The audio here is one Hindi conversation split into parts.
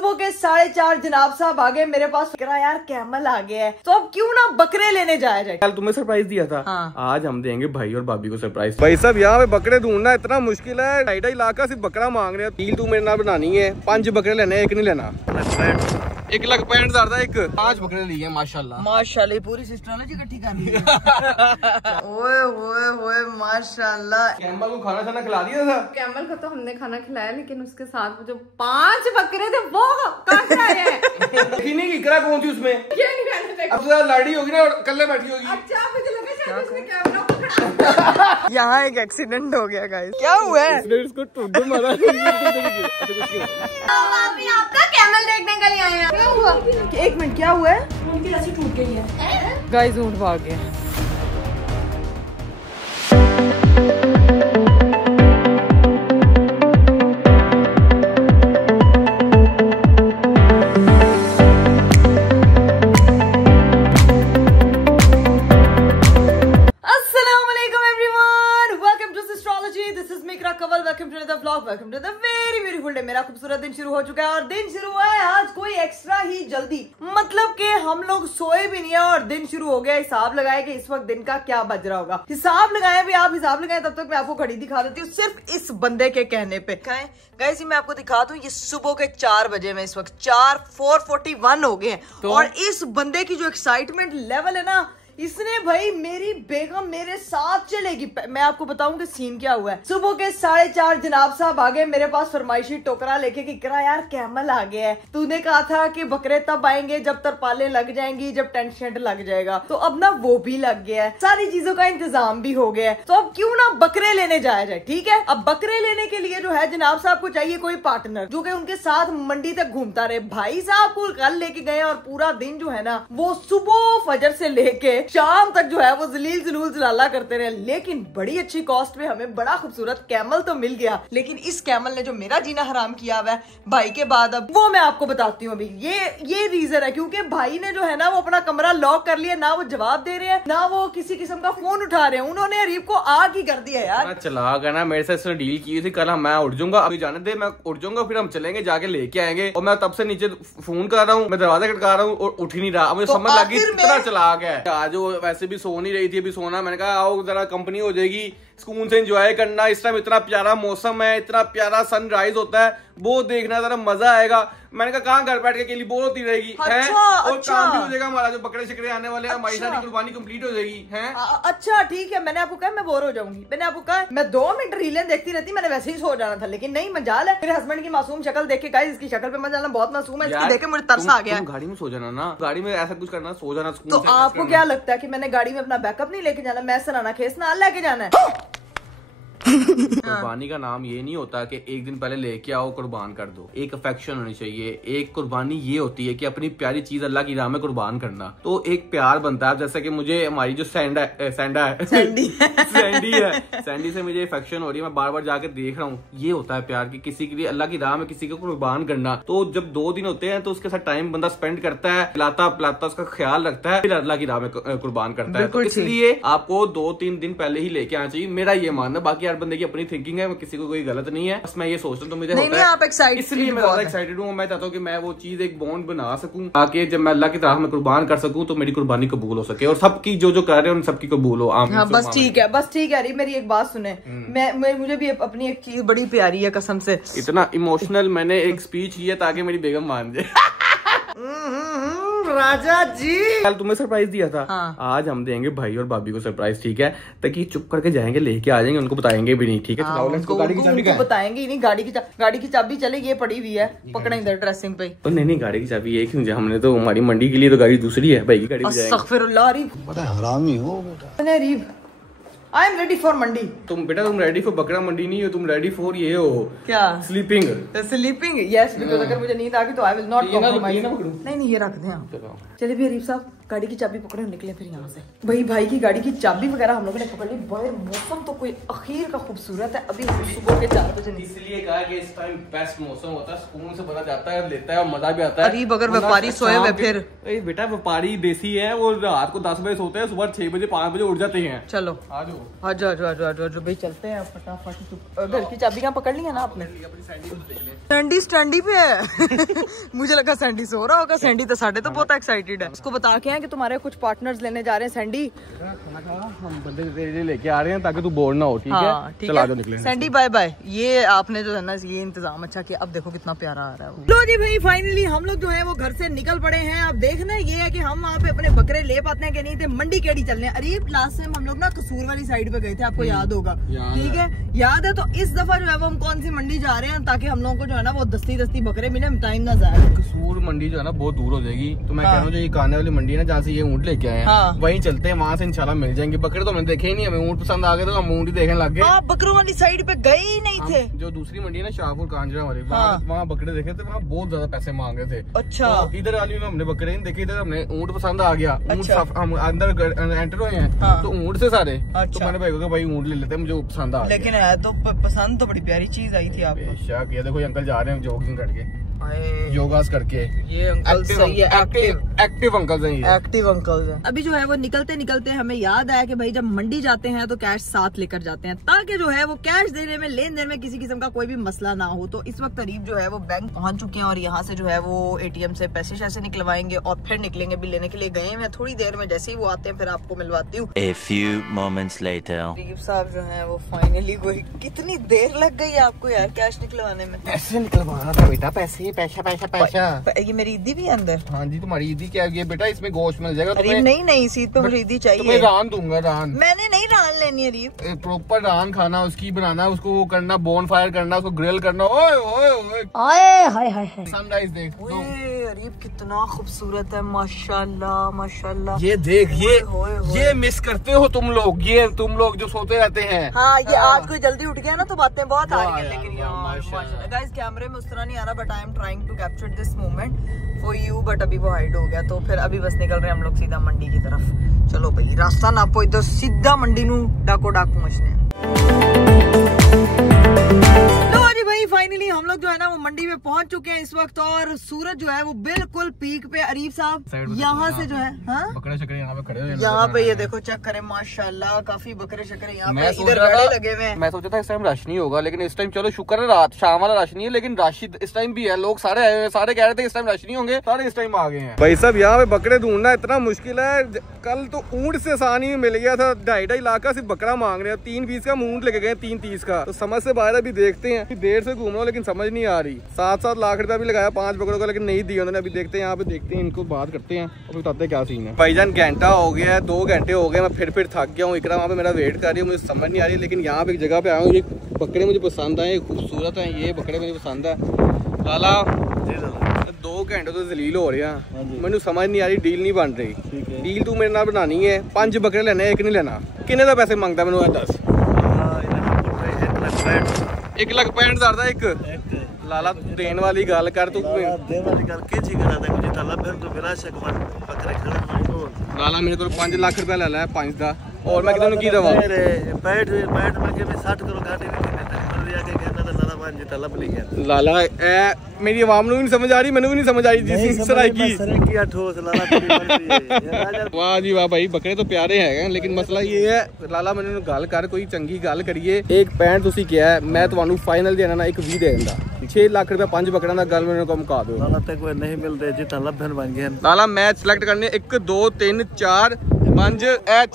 सुबह के 4:30 जनाब साहब आ गए मेरे पास। कह रहा यार कैमल आ गया है तो अब क्यों ना बकरे लेने जाया जाए। कल तुम्हें सरप्राइज दिया था। हाँ। आज हम देंगे भाई और भाभी को सरप्राइज। भाई साहब यहाँ पे बकरे ढूंढना इतना मुश्किल है। 2.5 लाख का सिर्फ बकरा मांग रहे हैं। डील तू मेरे नाल बनानी है। 5 बकरे लेने, एक नहीं लेना। 1,65,000 था एक। 5 बकरे लिए माशाल्लाह। माशाल्लाह पूरी सिस्टोलॉजी इकट्ठी कर ली है। ओए ओए ओए माशाल्लाह। कैमल को खाना खाना खिला दिया था। कैमल को तो हमने खाना खिलाया, लेकिन उसके साथ जो 5 बकरे थे वो कहाँ से आए हैं? नहीं किकरा कौन थी उसमें? ये नहीं कहने देगा। अब तो लाड़ी होगी ना और कल्ले बैठी होगी। अच्छा मुझे लगा शायद उसने कैमरा पकड़ा। यहाँ एक एक्सीडेंट हो गया गाइस। क्या हुआ है? इसको टूट मारा। आपका कैमल देखने के लिए आए हैं। क्या हुआ? 1 मिनट क्या हुआ है? उनकी रस्सी टूट गई है गाइस ऊँट भाग गया। Welcome to the very beautiful day. मेरा खूबसूरत दिन शुरू हो चुका है और दिन शुरू हुआ है आज कोई एक्स्ट्रा ही जल्दी। मतलब कि हम लोग सोए भी नहीं है और दिन शुरू हो गया। हिसाब लगाए कि इस वक्त दिन का क्या बज रहा होगा। हिसाब लगाए भी, आप हिसाब लगाए तब तक मैं आपको घड़ी दिखा देती हूँ सिर्फ इस बंदे के कहने पे। गाइस मैं आपको दिखा दूं, ये सुबह के 4 बजे में इस वक्त 4:41 हो गए हैं और इस बंदे की जो एक्साइटमेंट लेवल है ना, इसने भाई मेरी बेगम मेरे साथ चलेगी। मैं आपको बताऊं कि सीन क्या हुआ है। सुबह के 4:30 जनाब साहब आ गए मेरे पास फरमाइशी टोकरा लेके कि करा यार कैमल आ गया है। तूने कहा था कि बकरे तब आएंगे जब तरपाले लग जाएंगी, जब टेंट शेंट लग जाएगा। तो अब ना वो भी लग गया है, सारी चीजों का इंतजाम भी हो गया है। तो अब क्यों ना बकरे लेने जाया जाए। ठीक है, अब बकरे लेने के लिए जो है जनाब साहब को चाहिए कोई पार्टनर जो कि उनके साथ मंडी तक घूमता रहे। भाई साहब को कल लेके गए और पूरा दिन जो है ना वो सुबह फजर से लेके शाम तक जो है वो जलील जलूल जलाला करते रहे। लेकिन बड़ी अच्छी कॉस्ट पे हमें बड़ा खूबसूरत कैमल तो मिल गया। लेकिन इस कैमल ने जो मेरा जीना हराम किया हुआ है भाई के बाद, अब वो मैं आपको बताती हूँ। अभी ये रीजन है क्योंकि भाई ने जो है ना वो अपना कमरा लॉक कर लिया। ना वो जवाब दे रहे हैं, ना वो किसी किस्म का फोन उठा रहे हैं। उन्होंने अरीब को आग ही कर दिया यार। चला गया ना, मेरे से इसने डील की थी कल मैं उठ जाऊंगा। अभी जाने दे, मैं उठ जाऊंगा फिर हम चलेंगे, जाके लेके आएंगे। और मैं तब से नीचे फोन कर रहा हूँ, मैं दरवाजा खटका रहा हूँ और उठ ही नहीं रहा। मुझे समझ लगी कितना चला गया। आज वो वैसे भी सो नहीं रही थी, अभी सोना। मैंने कहा आओ जरा कंपनी हो जाएगी, सुकून से एंजॉय करना। इस टाइम इतना प्यारा मौसम है, इतना प्यारा सनराइज होता है, वो देखना जरा मजा आएगा। मैंने कहा कहाँ घर बैठ के अकेली बोर होती रहेगी। अच्छा, और काम भी हो जाएगा हमारा, जो बकरे शिकरे आने वाले हैं हमारी सारी कुर्बानी कंप्लीट हो जाएगी है। अच्छा ठीक है, मैंने आपको कहा मैं बोर हो जाऊंगी। मैंने आपको कहा मैं 2 मिनट रीलें देखती रहती, मैंने वैसे ही सो जाना था। लेकिन नहीं, मजाल है मेरे हस्बैंड की मासूम शक्ल देख के। गाइस इसकी शक्ल पे मत जाना, बहुत मासूम है। इसको देख के मुझे तरस आ गया। गाड़ी में सो जाना ना, गाड़ी में ऐसा कुछ करना, सो जाना। तो आपको क्या लगता है कि मैंने गाड़ी में अपना बैकअप नहीं लेके जाना? मैं सराना खेस ना लेके जाना है। कुर्बानी का नाम ये नहीं होता कि एक दिन पहले लेके आओ कुर्बान कर दो। एक अफेक्शन होनी चाहिए। एक कुर्बानी ये होती है कि अपनी प्यारी चीज अल्लाह की राह में कुर्बान करना। तो एक प्यार बनता है। जैसे कि मुझे हमारी जो सैंडी से मुझे अफेक्शन हो रही है, मैं बार बार जाके देख रहा हूँ। ये होता है प्यार की किसी के लिए अल्लाह की राह में किसी को कुर्बान करना। तो जब 2 दिन होते हैं तो उसके साथ टाइम बंदा स्पेंड करता है, खिलाता पिलाता, उसका ख्याल रखता है, फिर अल्लाह की राह में कुर्बान करता है। तो इसलिए आपको 2-3 दिन पहले ही लेके आना चाहिए, मेरा ये मानना। बाकी हर बंदे की अपनी थिंकिंग है, किसी को कोई गलत नहीं है। बस मैं ये सोचता हूँ तो मुझे होता है, आप एक्साइटेड, इसलिए मैं ज्यादा एक्साइटेड हूँ। मैं चाहता हूँ कि मैं वो चीज एक बॉन्ड बना सकूं ताकि जब मैं अल्लाह की राह में कुर्बान कर सकूं तो मेरी कुर्बानी कबूल हो सके और सबकी जो कर रहे हैं उन सबकी कबूल हो। हाँ, बस ठीक है, बस ठीक है। मेरी एक बात सुने, मुझे भी अपनी एक चीज बड़ी प्यारी है कसम से। इतना इमोशनल मैंने एक स्पीच की है ताकि मेरी बेगम मान जाए। राजा जी कल तुम्हें सरप्राइज दिया था। हाँ। आज हम देंगे भाई और भाभी को सरप्राइज। ठीक है, ताकि चुप करके जाएंगे, लेके आ जाएंगे, उनको बताएंगे भी नहीं। ठीक है, गाड़ी की चाबी बताएंगे ही नहीं। गाड़ी की चाबी चले ये पड़ी हुई है, पकड़े इधर ड्रेसिंग पे। तो नहीं, गाड़ी की चाबी एक ही, हमने तो हमारी मंडी के लिए तो गाड़ी दूसरी है, भाई की गाड़ी में जाएंगे। हरामी हो बेटा। आई एम रेडी फॉर मंडी। तुम रेडी फॉर बकरा मंडी नहीं हो, तुम रेडी फॉर ये हो क्या? स्लीपिंग। यस, बिकॉज़ अगर मुझे नींद आ गई तो आई विल नॉट कॉम्प्रोमाइज। नहीं ये रख दें आप। चलिए भी अरीफ साहब गाड़ी की चाबी पकड़े निकले फिर यहाँ से। भाई की गाड़ी की चाबी वगैरह हम लोगों ने पकड़ ली। बाहर मौसम तो कोई अखीर का खूबसूरत है। अभी सुबह के 4 बजे इसलिए कहा कि इस टाइम बेस्ट मौसम होता है, सुकून से बंदा जाता है, लेता है और मजा भी आता है। अरीब अगर व्यापारी सोए हुए फिर बेटा व्यापारी देसी है, वो रात को 10 बजे सोते हैं, सुबह 6 बजे 5 बजे उठ जाते हैं। चलो आ जाओ भाई, चलते हैं फटाफट। घर की चाबी कहाँ पकड़ ली है ना आपने? सैंडी स्टैंडी पे है। मुझे लगा सैंडी सो रहा होगा। सैंडी तो साढ़े तो बहुत एक्साइटेड है। उसको बता के हैं कि तुम्हारे कुछ पार्टनर्स लेने जा रहे हैं। सैंडी हम बंदे तेरे लेके आ रहे हैं ताकि तू बोर ना हो, ठीक है? चल आ जाओ, निकले। Sandy bye bye. ये आपने जो है ना ये इंतजाम अच्छा किया। अब देखो कितना प्यारा आ रहा है। लो जी भाई, फाइनली हम लोग जो है वो घर से निकल पड़े हैं। अब देखना ये है कि हम वहाँ पे अपने बकरे ले पाते हैं कि नहीं। थे मंडी केड़ी चलने। अरे लास्ट टाइम हम लोग ना कसूर वाली साइड पे गए थे, आपको याद होगा? ठीक है, याद है। तो इस दफा जो है वो हम कौन सी मंडी जा रहे हैं ताकि हम लोगों को जो है ना वो दस्ती बकरे मिले, टाइम ना जाए। कसूर मंडी जो है ना बहुत दूर हो जाएगी, तो मैं कह रहा हूँ ये काने वाली मंडी है ना जहाँ से ये ऊँट लेके आए हैं, वहीं चलते हैं, वहाँ से इंशाल्लाह मिल जाएंगे। बकरे तो मैंने देखे ही नहीं, हमें ऊँट पसंद आ गए तो हम ऊँट ही देखने लग गए। बकरों वाली साइड पे गए ही नहीं थे। जो दूसरी मंडी है ना शाहपुर कांजरा वाली, वहाँ बकरे देखे थे, वहाँ बहुत ज्यादा पैसे मांग रहे थे। अच्छा, इधर वाली में हमने बकरे नहीं देखे, इधर हमने ऊँट पसंद आ गया। हम अंदर एंटर हुए हैं तो ऊँट से सारे, तो मैंने भाई ऊँट ले लेते हैं, मुझे पसंद आ गया। लेकिन है तो पसंद तो बड़ी प्यारी चीज आई थी आपको। बेशक, ये देखो अंकल जा रहे हैं जॉगिंग करके, योगास करके। ये अंकल सही है, एक्टिव अंकल हैं, एक्टिव अंकल हैं। अभी जो है वो निकलते निकलते हमें याद आया कि भाई जब मंडी जाते हैं तो कैश साथ लेकर जाते हैं ताकि जो है वो कैश देने में, लेन देन में किसी किस्म का कोई भी मसला ना हो। तो इस वक्त अरीब जो है वो बैंक पहुंच चुके हैं और यहाँ से जो है वो ATM से पैसे शैसे निकलवाएंगे और फिर निकलेंगे बिल लेने के लिए। गए हैं थोड़ी देर में, जैसे ही वो आते हैं फिर आपको मिलवाती हूँ। A few moments later. Areeb साहब जो है वो फाइनली कोई, कितनी देर लग गई आपको यार कैश निकलवाने में? पैसे निकलवाना था बेटा, पैसे पैसा। ये मेरी ईदी भी अंदर। हाँ जी, तुम्हारी ईदी क्या है बेटा? इसमें गोश्त मिल जाएगा। अरीब नहीं सीट पे मुझे ईदी चाहिए। तुम्हें रान दूंगा, रान। मैंने नहीं रान लेनी अरीब, प्रॉपर रान खाना, उसकी बनाना, उसको वो करना, बोन फायर करना, उसको ग्रिल करना। ओए ओए ओए हाय सनराइज देख। अरीब कितना खूबसूरत है, माशाल्लाह माशाल्लाह। ये देख, ये मिस करते हो तुम लोग, ये तुम लोग जो सोते रहते हैं। हाँ, ये आज कोई जल्दी उठ गया ना तो बातें बहुत आ रही है। लेकिन गाइस कैमरे में उस तरह नहीं आ रहा, but I am trying to capture this moment for you. But अभी वो हाइड हो गया, तो फिर अभी बस निकल रहे हैं हम लोग सीधा मंडी की तरफ। चलो भाई, रास्ता नापो, इधर सीधा मंडी नू डाको पहुंचने। भाई फाइनली हम लोग जो है ना वो मंडी में पहुंच चुके हैं इस वक्त, और सूरज जो है वो बिल्कुल पीक पे। अरीब साहब यहाँ से जो है बकरे शकरे यहाँ पे खड़े हुए, यहाँ पे ये देखो चेक करें, माशाल्लाह काफी बकरे शकरे यहाँ पे इधर खड़े लगे हुए हैं। मैं सोचा था इस टाइम रश नहीं होगा, लेकिन इस टाइम चलो शुक्र है रात शाम वाला रश नहीं है, लेकिन रश इस टाइम भी है। लोग सारे आए हुए, सारे कह रहे थे इस टाइम रश नहीं होंगे, सारे इस टाइम आ गए हैं। भाई साहब यहाँ पे बकरे ढूंढना इतना मुश्किल है। कल तो ऊँट से आसानी में मिल गया था, 2.5 लाख का सिर्फ बकरा मांग रहे हैं। 3 पीस का ऊँट लेके गए, 3 का। तो समझ से बाहर अभी देखते हैं, देर से घूम रहा हूँ लेकिन समझ नहीं आ रही। 7-7 लाख रुपया भी लगाया 5 बकरों का, लेकिन नहीं दिया उन्होंने। अभी देखते हैं, यहाँ पे देखते हैं, इनको बात करते हैं और बताते हैं क्या सीन है। भाईजान घंटा हो गया है, 2 घंटे हो गए, मैं फिर थक गया हूँ। इकरा वहाँ पे मेरा वेट कर रही है, मुझे समझ नहीं आ रही। लेकिन यहाँ पे एक जगह पे आया हूँ, ये बकरे मुझे पसंद आए, खूबसूरत है ये बकरे, मुझे पसंद है। लाला 2 घंटे तो जलील हो रहे हैं, मैंने समझ नहीं आ रही, डील नहीं बन रही। डील तू मेरे नाल बनानी है, 5 बकरे लेने, 1 नहीं लेना। किन्ने का पैसे मांगता मैंने 10? 1,65,000 का एक। लाला देन वाली गल कर तू, लाला मेरे को 5 लाख रुपया ले ला 5 का, और मैं कितने की दवा? 65 मंगे में 60 करो गाड़ी में लाला मेरी आवाम को नहीं समझ आ रही, मैंने भी नहीं समझ आ रही सराइकी। वाह जी वाह भाई, बकरे तो प्यारे हैं, लेकिन मसला ये है लाला मैंने गल कर, कोई चंगी गल करिए। 1.65 तुसी क्या है, मैं ਤੁਹਾਨੂੰ फाइनल देना ना 1 20 दे दिंदा। 6 लाख रुपया 5 बकरियां दा गल मैंने को मुका दो। लाला तक कोई नहीं मिलदे जितना लभन बन गए। लाला मैच सिलेक्ट करने 1 2 3 4 5 ए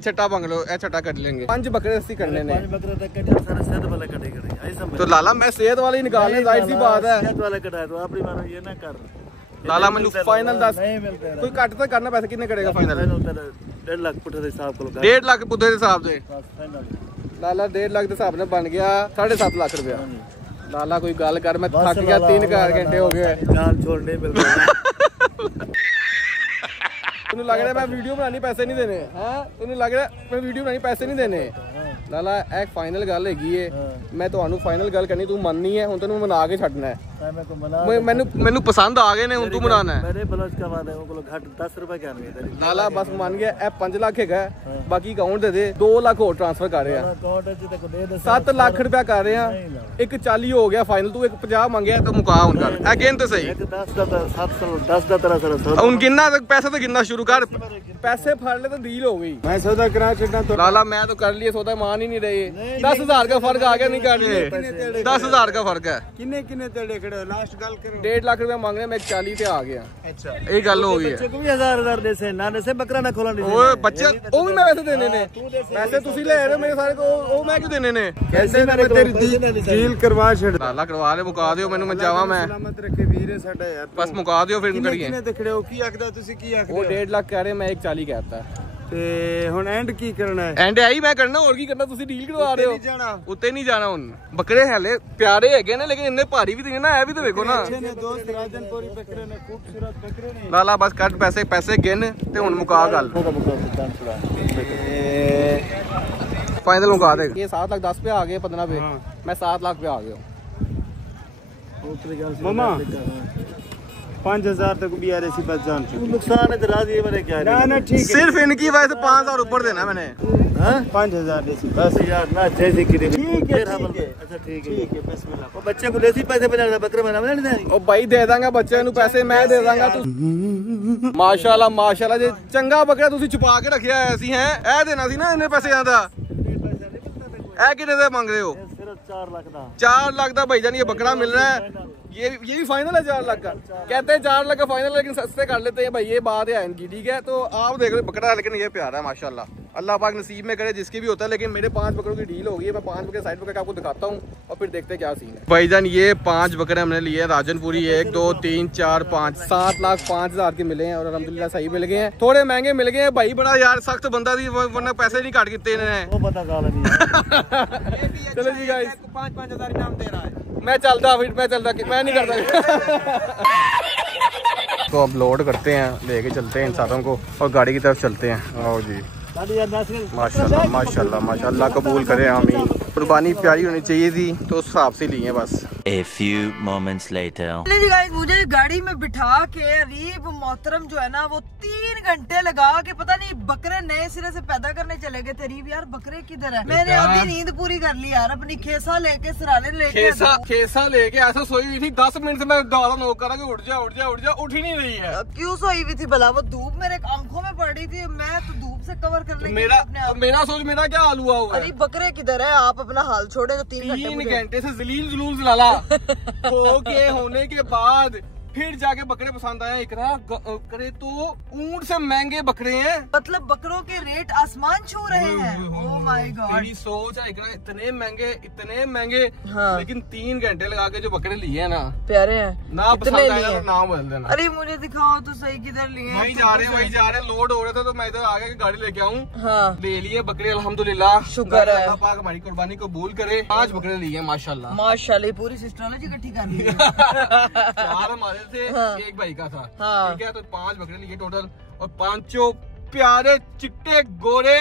छट्टा मंग लो, ए छट्टा कर लेंगे। 5 बकरे अस्सी करने ने, 5 बकरे तक कटे सारे सेहत वाले कटे करे। तो लाला मैं सेहत वाले ही निकालने, जाहिर सी बात है। सेहत वाले कटाए तो अपनी मानो ये ना कर। लाला मैंने फाइनल 10 नहीं मिलते, कोई कट तो करना, पैसे कितने करेगा फाइनल? 1.5 लाख पुट्ठे दे हिसाब को। 1.5 लाख पुट्ठे दे हिसाब से लाला 1.5 लाख के हिसाब में बन गया 7.5 लाख रुपया। लाला कोई गल कर, मैं थक गया, 3 घंटे हो गए, जान छोड़ नहीं मिलता। तेन लग रहा है मैं वीडियो बनानी पैसे नहीं देने हैं? तेन लग रहा है मैं वीडियो बनानी पैसे नहीं देने? ਲਾਲਾ ਇੱਕ ਫਾਈਨਲ ਗੱਲ ਹੈਗੀ ਏ ਮੈਂ ਤੁਹਾਨੂੰ ਫਾਈਨਲ ਗੱਲ ਕਰਨੀ ਤੂੰ ਮੰਨਨੀ ਹੈ ਹੁਣ ਤੈਨੂੰ ਮਨਾ ਕੇ ਛੱਡਣਾ ਹੈ ਮੈਨੂੰ ਪਸੰਦ ਆ ਗਏ ਨੇ ਹੁਣ ਤੂੰ ਮਨਾਣਾ ਹੈ ਮੇਰੇ ਬਲੋਚ ਕਰਵਾਦੇ ਉਹ ਕੋਲ ਘੱਟ 10 ਰੁਪਏ ਕਰਨਗੇ ਤੇਰੇ ਲਾਲਾ ਬਸ ਮੰਨ ਗਿਆ ਇਹ 5 ਲੱਖ ਹੈਗਾ ਬਾਕੀ ਅਕਾਊਂਟ ਦੇ ਦੇ 2 ਲੱਖ ਹੋਰ ਟ੍ਰਾਂਸਫਰ ਕਰ ਰਿਹਾ ਅਕਾਊਂਟ ਚ ਤੇ ਦੇ ਦੇ 7 ਲੱਖ ਰੁਪਇਆ ਕਰ ਰਿਹਾ ਇੱਕ 40 ਹੋ ਗਿਆ ਫਾਈਨਲ ਤੂੰ ਇੱਕ 50 ਮੰਗਿਆ ਤਾਂ ਮੁਕਾ ਹੁਣ ਕਰ ਇਹ ਗਿਣ ਤੇ ਸਹੀ ਇੱਕ 10 ਦਾ 10 ਦਾ ਤੇਰਾ ਸਰ ਹੁਣ ਕਿੰਨਾ ਤੱਕ ਪੈਸੇ ਤਾਂ ਗਿਣਨਾ ਸ਼ੁਰੂ ਕਰ पैसे फाड़ ले तो डील हो गई मैं सौदा करा छड़ा तो लाला मैं तो कर लिए सौदा मान ही नहीं रहे 10,000 का फर्क आ गया नहीं कर रहे 10,000 का फर्क है किन्ने किन्ने तेड़े खड़े लास्ट गल करो 1.5 लाख रुपया मांग रहे मैं 40 पे आ गया अच्छा ये गल हो गई है बच्चे को भी 1000 दे से ना से बकरा ना खोलन ओए बच्चे ओ भी मैं वैसे देने ने पैसे तुसी ले रहे मेरे सारे को ओ मैं क्यों देने ने कैसे मेरे तेरी डील करवा छड़ लाला करवा ले मुका दियो मैनू मैं जावा मैं सलामत रखे वीर साडा यार बस मुका दियो फिर करिए किन्ने ते खड़े हो की आखदा तुसी की आखदे वो 1.5 लाख कह रहे मैं 1.40 कहता ਤੇ ਹੁਣ ਐਂਡ ਕੀ ਕਰਨਾ ਹੈ ਐਂਡ ਆਈ ਮੈਂ ਕਰਨਾ ਹੋਰ ਕੀ ਕਰਨਾ ਤੁਸੀਂ ਡੀਲ ਕਰਵਾ ਰਹੇ ਹੋ ਉੱਤੇ ਨਹੀਂ ਜਾਣਾ ਹੁਣ ਬੱਕਰੇ ਹਲੇ ਪਿਆਰੇ ਹੈਗੇ ਨੇ ਲੇਕਿਨ ਇੰਨੇ ਭਾਰੀ ਵੀ ਨਹੀਂ ਨਾ ਇਹ ਵੀ ਤਾਂ ਵੇਖੋ ਨਾ ਅੱਛੇ ਨੇ ਦੋਸਤ ਰਾਜਨਪੁਰੀ ਬੱਕਰੇ ਨੇ ਖੂਬਸੂਰਤ ਬੱਕਰੇ ਨੇ ਲਾਲਾ ਬਸ ਕੱਟ ਪੈਸੇ ਗਿਣ ਤੇ ਹੁਣ ਮੁਕਾ ਗੱਲ फाइनल मुका दे ये 7 लाख 10 पे आ गए 15 पे मैं 7 लाख पे आ गया मामा 5000 तक भी आ रही सी बस जान नुकसान है राजी है मेरे क्या ना ठीक है सिर्फ इनकी वजह से 5000 ऊपर देना मैंने हां 5000 देसी बस यार ना जैसे की ठीक है अच्छा ठीक है बिस्मिल्लाह वो बच्चे को देसी पैसे बना बकरे बना नहीं देनी ओ भाई दे दांगा बच्चे नु पैसे मैं दे दांगा तू माशाल्लाह जे चंगा बकरा तुसी छुपा के रखया है ਅਸੀਂ ਹੈ ਇਹ ਦੇਣਾ ਸੀ ਨਾ ਇਹਨੇ ਪੈਸੇ ਆਂਦਾ ਇਹ ਕਿੰਨੇ ਦੇ ਮੰਗ ਰਹੇ ਹੋ सिर्फ 4 लाख ਦਾ 4 लाख ਦਾ भाईजान ये बकरा मिल रहा है ये भी फाइनल है 4 लाख का कहते हैं 4 लाख का फाइनल लेकिन सस्ते कर लेते हैं भाई ये बात है इनकी ठीक है तो आप देख रहे बकरा लेकिन ये प्यारा है माशाल्लाह अल्लाह पाक नसीब में करे जिसकी भी होता है लेकिन मेरे 5 बकरों की डील हो गई है मैं 5 बकरे साइड पर आपको दिखाता हूँ और फिर देखते हैं क्या सीन है भाईजान ये 5 बकरे हमने लिए राजनपुरी 1 2 3 4 5 7 लाख 5,000 के मिले हैं और अल्हम्दुलिल्लाह सही मिल गए हैं थोड़े महंगे मिल गए हैं भाई बड़ा यार सख्त बंदा थी वरना पैसे नहीं काट किते वो बंदा गाल नहीं चलो जी गाइस 5,000 इनाम दे रहा है मैं चलता मैं नहीं करता तो अब लोड करते हैं लेके चलते हैं इन सारों को और गाड़ी की तरफ चलते हैं आओ जी माशाल्लाह कबूल करे आमीन कुर्बानी प्यारी होनी चाहिए थी तो उस हिसाब से लिए बस A few moments later मुझे गाड़ी में बिठा के अरीब मोहतरम जो है ना वो 3 घंटे लगा के पता नहीं बकरे नए सिरे से पैदा करने चले गए थे अरीब यार बकरे किधर है मैंने अभी नींद पूरी कर ली यार अपनी खेसा लेके सराने लेके खेसा लेके ऐसा सोई हुई थी 10 मिनट से मैं दादा नोक कर रहा उठ जा उठ ही नहीं रही है क्यों सोई हुई थी भला वो धूप मेरे आंखों में पड़ रही थी मैं तो धूप से कवर कर लेंगे मेरा सोच मेरा क्या हाल हुआ अरे बकरे किधर है आप अपना हाल छोड़े तो 3 घंटे से जलील जुलूल जलाला होने के बाद फिर जाके बकरे पसंद आए इकरा बकरे तो ऊंट से महंगे बकरे हैं मतलब बकरों के रेट आसमान छू रहे हैं ओह माय गॉड मेरी सोच है इकरा इतने महंगे हाँ। लेकिन 3 घंटे लगा के जो बकरे लिए हैं ना प्यारे हैं ना पसंद आया तो नाम बदल देना अरे मुझे दिखाओ तो सही किधर लिए वही जा रहे लोड हो रहे थे तो मैं इधर आगे गाड़ी लेके आऊँ हाँ। ले लिए बकरे अल्हम्दुलिल्लाह शुक्र है अल्लाह पाक हमारी कुर्बानी कबूल करे 5 बकरे लिए माशाल्लाह पूरी सिस्टोलॉजी इकट्ठी कर ली 4 हमारे थे हाँ। एक भाई का था हाँ। ठीक है तो 5 बकरे लिए टोटल और 5 प्यारे चिट्टे गोरे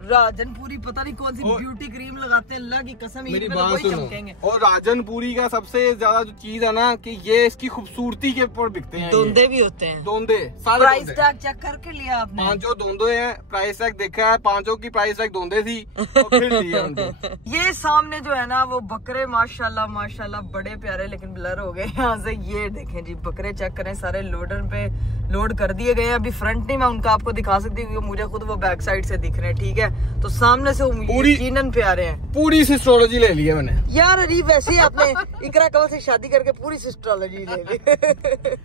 राजनपुरी पता नहीं कौन सी ब्यूटी क्रीम लगाते हैं अल्लाह की कसम मेरी बात सुनो और राजनपुरी का सबसे ज्यादा जो चीज है ना कि ये इसकी खूबसूरती के ऊपर बिकते हैं दोंदे भी होते हैं दोंदे सारे प्राइस टैग चेक करके लिया आपने 5 दोंदे हैं प्राइस टैग देखा है 5 की प्राइस टैग दोंदे थी तो फिर लिया उनको ये सामने जो है ना वो बकरे माशाल्लाह बड़े प्यारे लेकिन ब्लर हो गए यहाँ से ये देखें जी बकरे चेक करें सारे लोडर पे लोड कर दिए गए हैं अभी फ्रंट नहीं मैं उनका आपको दिखा सकती हूँ मुझे खुद वो बैक साइड से दिख रहे हैं ठीक है तो सामने से यकीनन प्यारे हैं पूरी सिस्ट्रोलॉजी ले ली है मैंने यार अरे वैसे ही आपने इकरा कवल से शादी करके पूरी सिस्ट्रोलॉजी ले ली